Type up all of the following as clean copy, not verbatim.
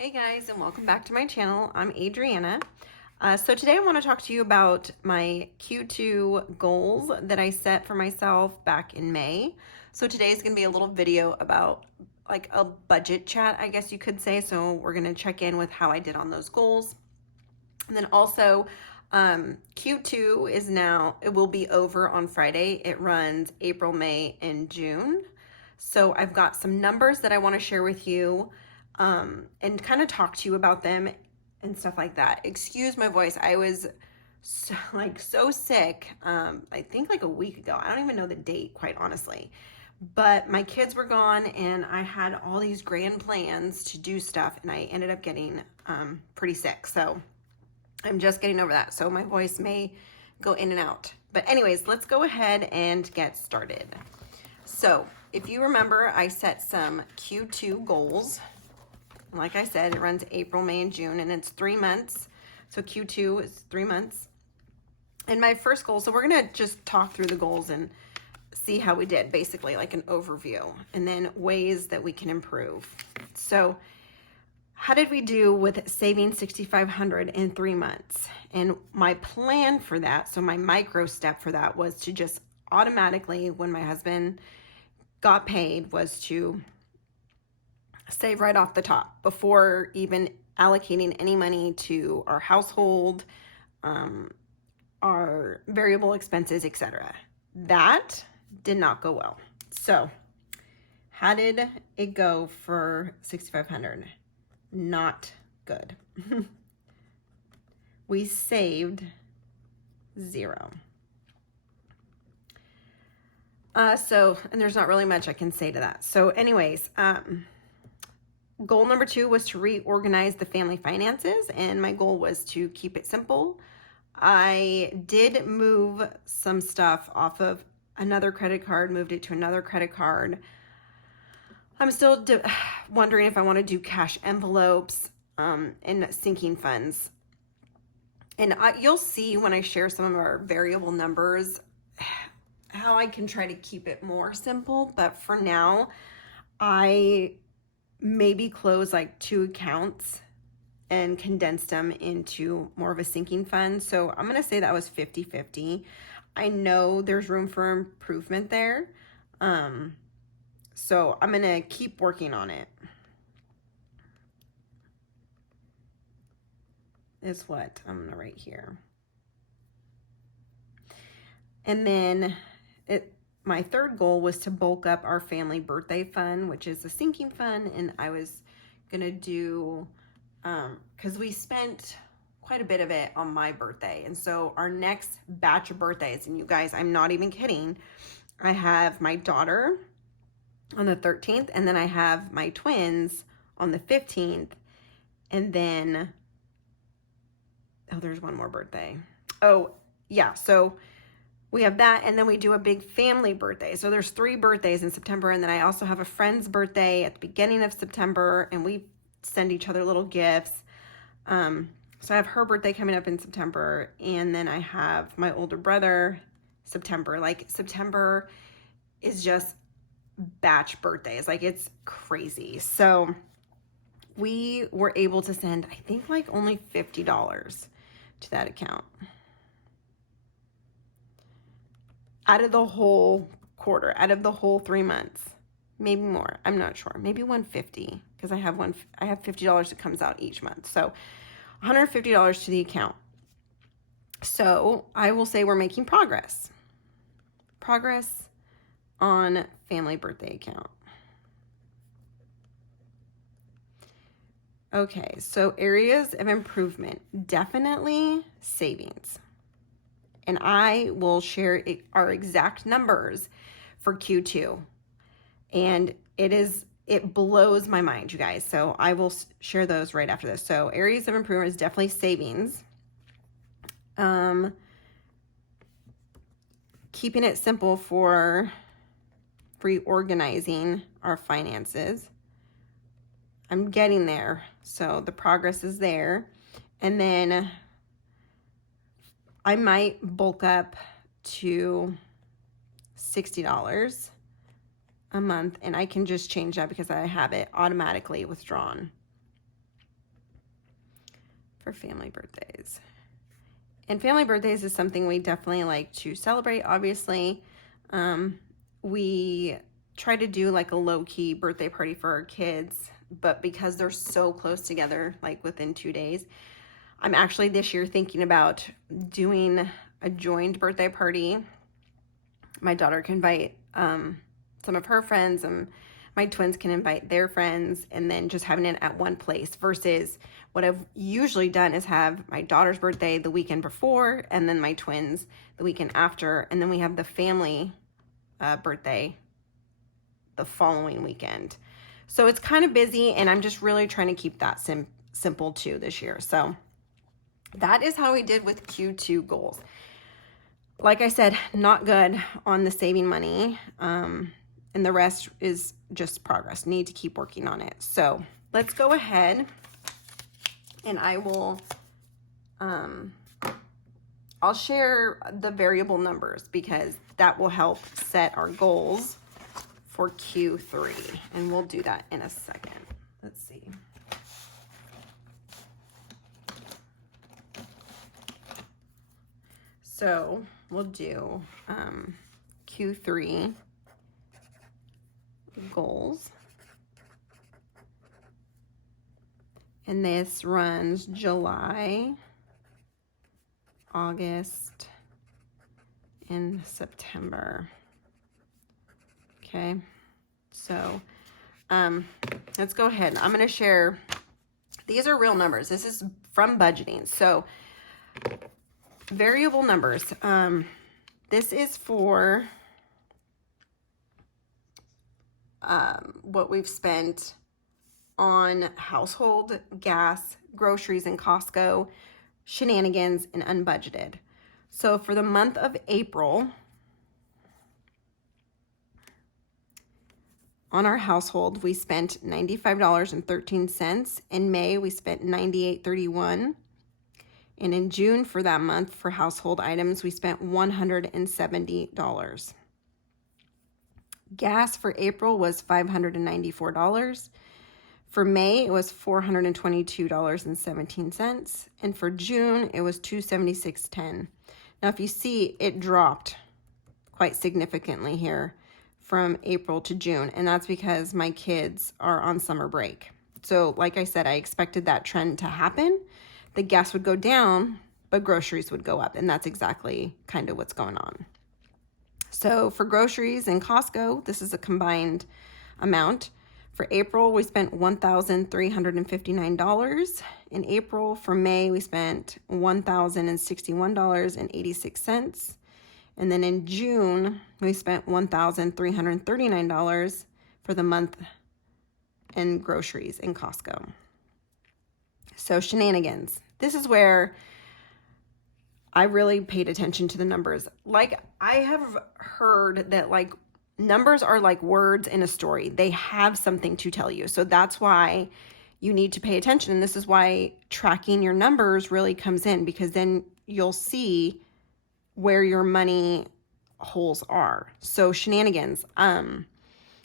Hey guys, and welcome back to my channel. I'm Adriana. So today I want to talk to you about my Q2 goals that I set for myself back in May. So today is going to be a little video about like a budget chat, I guess you could say. So we're going to check in with how I did on those goals. And then also Q2 is now, it will be over on Friday. It runs April, May, and June. So I've got some numbers that I want to share with you and kind of talk to you about them and stuff like that. Excuse my voice. I was so sick. I think like a week ago. I don't even know the date, quite honestly. But my kids were gone and I had all these grand plans to do stuff and I ended up getting pretty sick. So I'm just getting over that. So my voice may go in and out. But anyways, let's go ahead and get started. So if you remember, I set some Q2 goals. Like I said, it runs April, May, and June, and it's 3 months. So Q2 is 3 months. And my first goal, so we're going to just talk through the goals and see how we did, basically like an overview, and then ways that we can improve. So how did we do with saving $6,500 in 3 months? And my plan for that, so my micro step for that was to just automatically, when my husband got paid, was to save right off the top before even allocating any money to our household, our variable expenses, etc. That did not go well. So how did it go for $6,500? Not good. We saved zero. And there's not really much I can say to that. So anyways, goal number 2 was to reorganize the family finances, and my goal was to keep it simple. I did move some stuff off of another credit card, moved it to another credit card. I'm still wondering if I want to do cash envelopes and sinking funds. And you'll see when I share some of our variable numbers how I can try to keep it more simple. But for now, I maybe close like 2 accounts and condense them into more of a sinking fund. So I'm going to say that was 50-50. I know there's room for improvement there. So I'm going to keep working on it. Is what I'm going to write here. And then my third goal was to bulk up our family birthday fund, which is a sinking fund. And I was going to do, because we spent quite a bit of it on my birthday. And so our next batch of birthdays, and you guys, I'm not even kidding, I have my daughter on the 13th, and then I have my twins on the 15th, and then, oh, there's one more birthday. Oh, yeah, so we have that, and then we do a big family birthday. So there's 3 birthdays in September, and then I also have a friend's birthday at the beginning of September, and we send each other little gifts. So I have her birthday coming up in September, and then I have my older brother, September. Like, September is just batch birthdays. Like, it's crazy. So we were able to send, I think, like only $50 to that account out of the whole quarter, out of the whole 3 months, maybe more. I'm not sure. Maybe 150, because I have $50 that comes out each month. So $150 to the account. So I will say we're making progress. Progress on family birthday account. Okay, so areas of improvement, definitely savings. And I will share our exact numbers for Q2. And it blows my mind, you guys. So I will share those right after this. So areas of improvement is definitely savings. Keeping it simple for reorganizing our finances. I'm getting there. So the progress is there. And then I might bulk up to $60 a month, and I can just change that because I have it automatically withdrawn. for family birthdays. And family birthdays is something we definitely like to celebrate, obviously. We try to do like a low-key birthday party for our kids, but because they're so close together, like within 2 days, I'm actually this year thinking about doing a joined birthday party. My daughter can invite some of her friends, and my twins can invite their friends, and then just having it at one place versus what I've usually done is have my daughter's birthday the weekend before and then my twins the weekend after, and then we have the family birthday the following weekend. So it's kind of busy, and I'm just really trying to keep that simple too this year. So that is how we did with Q2 goals. Like I said, not good on the saving money, and the rest is just progress. Need to keep working on it. So let's go ahead, and I will, I'll share the variable numbers because that will help set our goals for Q3, and we'll do that in a second. Let's see. So we'll do Q3 goals. And this runs July, August, and September. Okay, so let's go ahead. I'm going to share, these are real numbers. This is from budgeting. So variable numbers. This is for what we've spent on household, gas, groceries, and Costco, shenanigans, and unbudgeted. So for the month of April, on our household, we spent $95.13. In May, we spent $98.31. And in June for that month, for household items, we spent $170. Gas for April was $594. For May, it was $422.17. And for June, it was $276.10. Now, if you see, it dropped quite significantly here from April to June. And that's because my kids are on summer break. So like I said, I expected that trend to happen. The gas would go down, but groceries would go up. And that's exactly kind of what's going on. So for groceries and Costco, this is a combined amount. For April, we spent $1,359 in April. For May, we spent $1,061.86. And then in June, we spent $1,339 for the month in groceries in Costco. So shenanigans. This is where I really paid attention to the numbers. Like, I have heard that like numbers are like words in a story. They have something to tell you. So that's why you need to pay attention. And this is why tracking your numbers really comes in, because then you'll see where your money holes are. So shenanigans.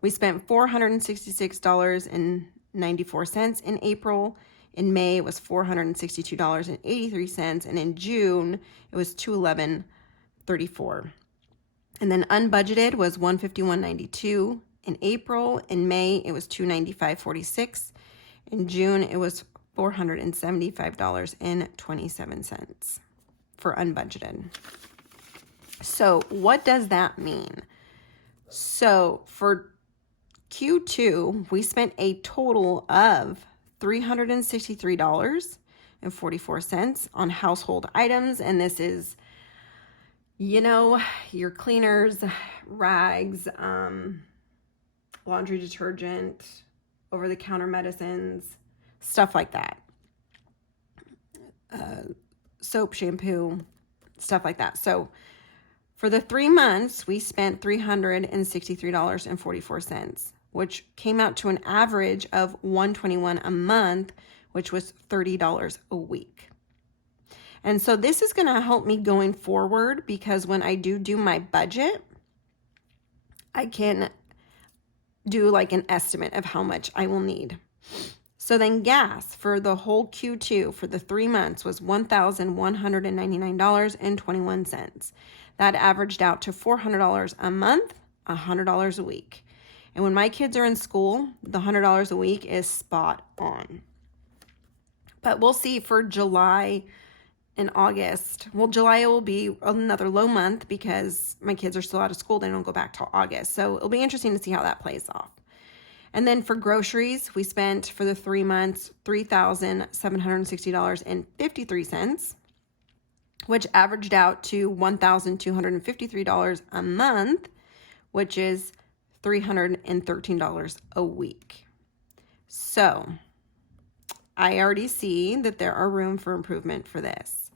We spent $466.94 in April. In May, it was $462.83. And in June, it was $211.34. And then unbudgeted was $151.92 in April. In May, it was $295.46. In June, it was $475.27 for unbudgeted. So what does that mean? So for Q2, we spent a total of $363.44 on household items. And this is, you know, your cleaners, rags, laundry detergent, over-the-counter medicines, stuff like that. Soap, shampoo, stuff like that. So for the 3 months, we spent $363.44, which came out to an average of $121 a month, which was $30 a week. And so this is going to help me going forward, because when I do my budget, I can do like an estimate of how much I will need. So then gas for the whole Q2 for the 3 months was $1,199.21. That averaged out to $400 a month, $100 a week. And when my kids are in school, the $100 a week is spot on. But we'll see for July and August. Well, July will be another low month because my kids are still out of school. They don't go back till August. So it'll be interesting to see how that plays off. And then for groceries, we spent for the 3 months $3,760.53, which averaged out to $1,253 a month, which is $313 a week. So I already see that there are room for improvement for this.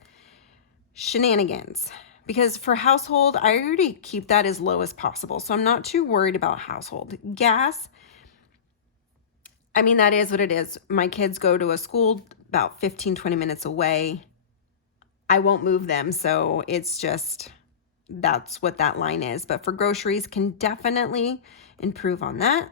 Shenanigans. Because for household, I already keep that as low as possible. So I'm not too worried about household. Gas, I mean, that is what it is. My kids go to a school about 15, 20 minutes away. I won't move them. So it's just, that's what that line is. But for groceries, can definitely improve on that.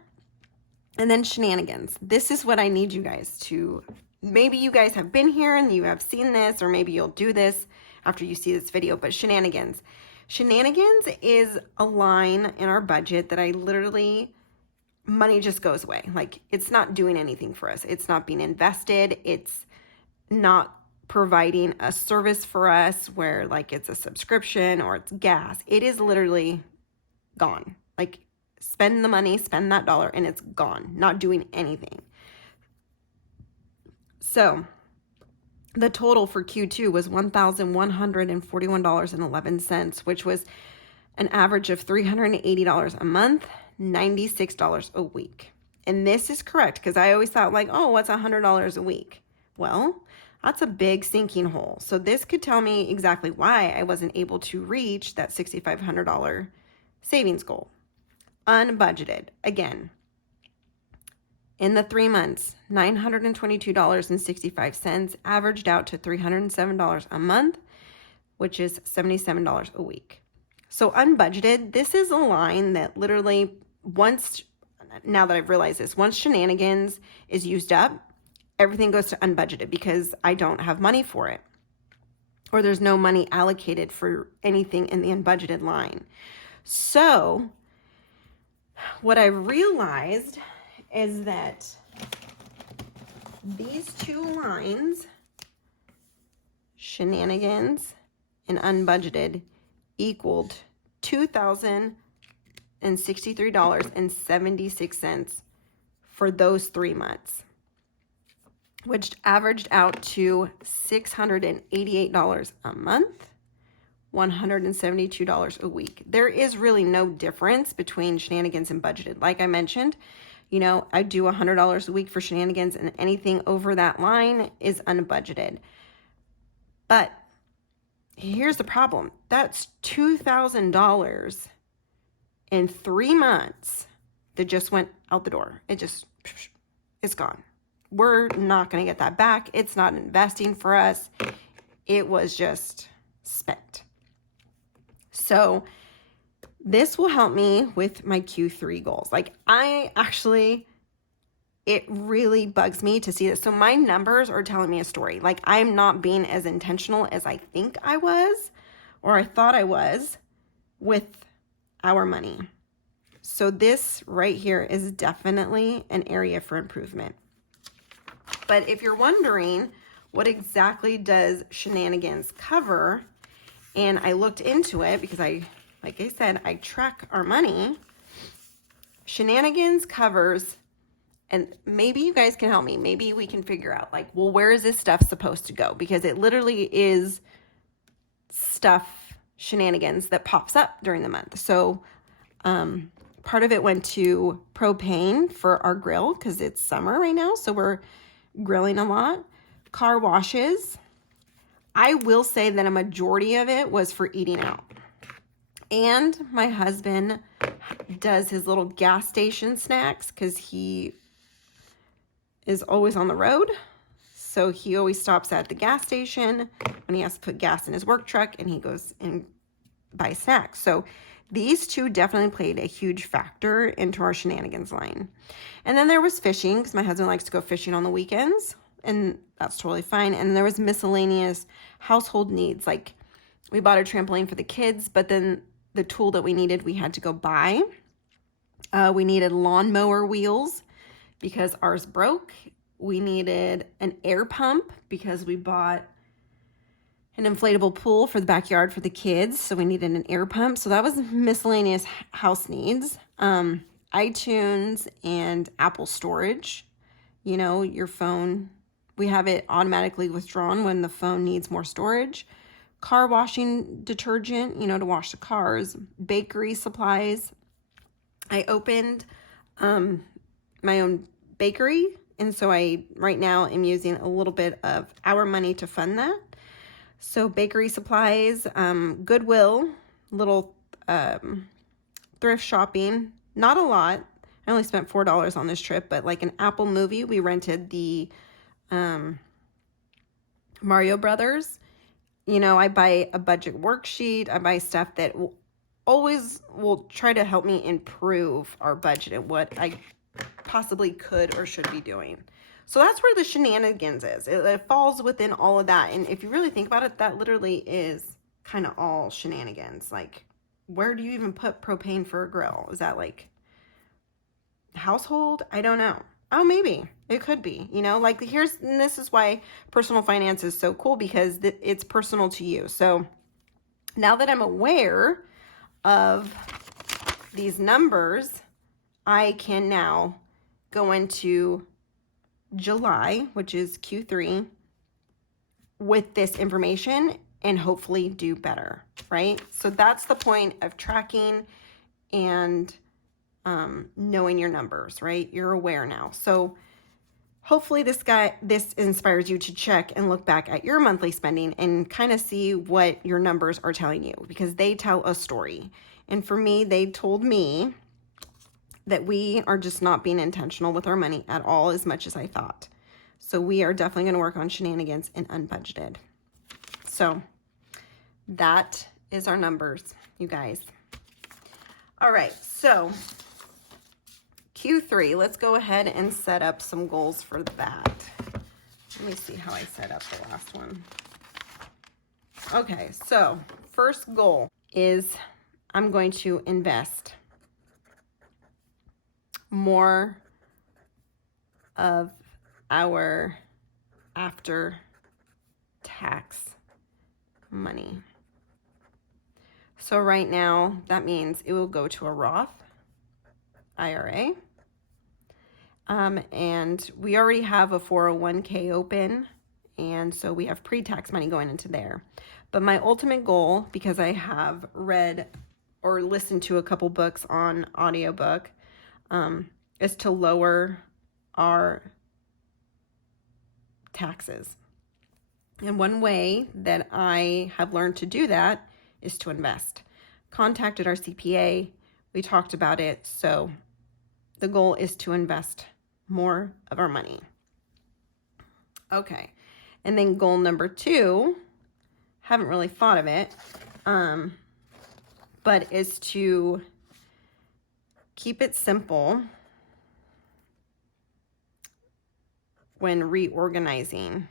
And then shenanigans. This is what I need you guys to, maybe you guys have been here and you have seen this, or maybe you'll do this after you see this video, but shenanigans. Shenanigans is a line in our budget that I literally, money just goes away. Like, it's not doing anything for us. It's not being invested. It's not providing a service for us where like it's a subscription or it's gas. It is literally gone. Like, spend the money, spend that dollar, and it's gone, not doing anything. So the total for Q2 was $1,141.11, which was an average of $380 a month, $96 a week. And this is correct because I always thought like, oh, what's $100 a week? Well, that's a big sinking hole. So this could tell me exactly why I wasn't able to reach that $6,500 savings goal. Unbudgeted. Again, in the 3 months, $922.65 averaged out to $307 a month, which is $77 a week. So unbudgeted, this is a line that literally once, now that I've realized this, once shenanigans is used up, everything goes to unbudgeted because I don't have money for it. Or there's no money allocated for anything in the unbudgeted line. So what I realized is that these two lines, shenanigans and unbudgeted, equaled $2,063.76 for those 3 months, which averaged out to $688 a month, $172 a week. There is really no difference between shenanigans and budgeted. Like I mentioned, you know, I do $100 a week for shenanigans, and anything over that line is unbudgeted. But here's the problem. That's $2,000 in 3 months that just went out the door. It's gone. We're not going to get that back. It's not investing for us. It was just spent. So this will help me with my Q3 goals. Like, it really bugs me to see this. So my numbers are telling me a story. Like, I'm not being as intentional as I think I was, or I thought I was, with our money. So this right here is definitely an area for improvement. But if you're wondering what exactly does shenanigans cover, and I looked into it because like I said, I track our money. Shenanigans covers, and maybe you guys can help me. Maybe we can figure out like, well, where is this stuff supposed to go? Because it literally is stuff, shenanigans that pops up during the month. So part of it went to propane for our grill because it's summer right now. So we're grilling a lot. Car washes. I will say that a majority of it was for eating out. And my husband does his little gas station snacks because he is always on the road. So he always stops at the gas station when he has to put gas in his work truck, and he goes and buys snacks. So these two definitely played a huge factor into our shenanigans line. And then there was fishing, because my husband likes to go fishing on the weekends, and that's totally fine. And there was miscellaneous household needs, like we bought a trampoline for the kids, but then the tool that we needed, we had to go buy. We needed lawnmower wheels because ours broke. We needed an air pump because we bought an inflatable pool for the backyard for the kids, so we needed an air pump. So that was miscellaneous house needs. iTunes and Apple storage. You know, your phone, we have it automatically withdrawn when the phone needs more storage. Car washing detergent, you know, to wash the cars. Bakery supplies. I opened my own bakery, and so I right now am using a little bit of our money to fund that. So bakery supplies, Goodwill, little thrift shopping, not a lot. I only spent $4 on this trip, but like an Apple movie, we rented the Mario Brothers. You know, I buy a budget worksheet. I buy stuff that will try to help me improve our budget and what I possibly could or should be doing. So that's where the shenanigans is. It falls within all of that. And if you really think about it, that literally is kind of all shenanigans. Like, where do you even put propane for a grill? Is that like household? I don't know. Oh, maybe it could be, you know, like and this is why personal finance is so cool, because it's personal to you. So now that I'm aware of these numbers, I can now go into July, which is Q3, with this information and hopefully do better, right? So that's the point of tracking and knowing your numbers, right? You're aware now. So hopefully this inspires you to check and look back at your monthly spending and kind of see what your numbers are telling you, because they tell a story. And for me, they told me that we are just not being intentional with our money at all as much as I thought. So we are definitely going to work on shenanigans and unbudgeted. So that is our numbers, you guys. All right, so Q3, let's go ahead and set up some goals for that. Let me see how I set up the last one. Okay, so first goal is I'm going to invest more of our after tax money. So right now, that means it will go to a Roth IRA. And we already have a 401k open, and so we have pre-tax money going into there. But my ultimate goal, because I have read or listened to a couple books on audiobook, is to lower our taxes. And one way that I have learned to do that is to invest. Contacted our CPA, we talked about it, so the goal is to invest more of our money. Okay, and then goal number 2, haven't really thought of it, but is to keep it simple when reorganizing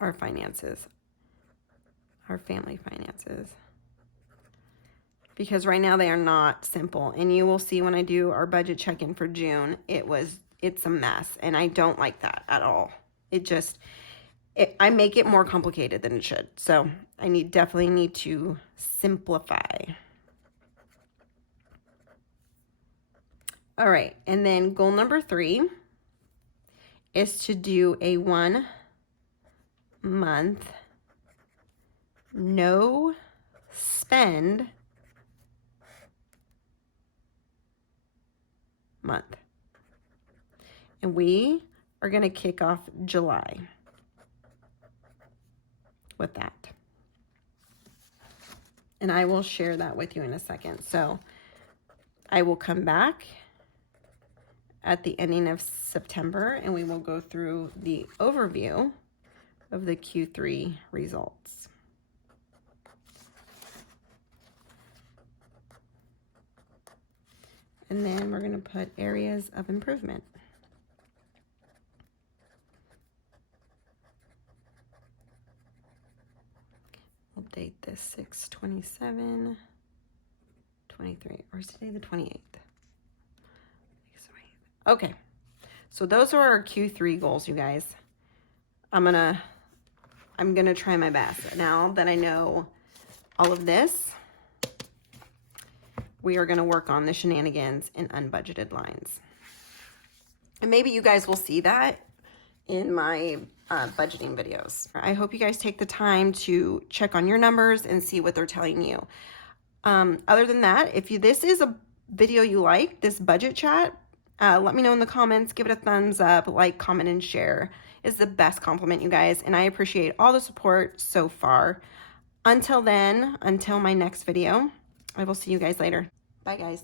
our finances, our family finances. Because right now they are not simple. And you will see when I do our budget check-in for June, it's a mess. And I don't like that at all. I make it more complicated than it should. So I definitely need to simplify. All right, and then goal number 3 is to do a 1 month no spend month. And we are going to kick off July with that. And I will share that with you in a second. So I will come back at the ending of September and we will go through the overview of the Q3 results. And then we're going to put areas of improvement. Update this 6/27/23, or is today the 28th? Okay, so those are our Q3 goals, you guys. I'm gonna try my best. Now that I know all of this, we are gonna work on the shenanigans and unbudgeted lines. And maybe you guys will see that in my budgeting videos. I hope you guys take the time to check on your numbers and see what they're telling you. Other than that, if this is a video you like, this budget chat, let me know in the comments. Give it a thumbs up, like, comment, and share. Is the best compliment, you guys, and I appreciate all the support so far. Until then, until my next video, I will see you guys later. Bye, guys.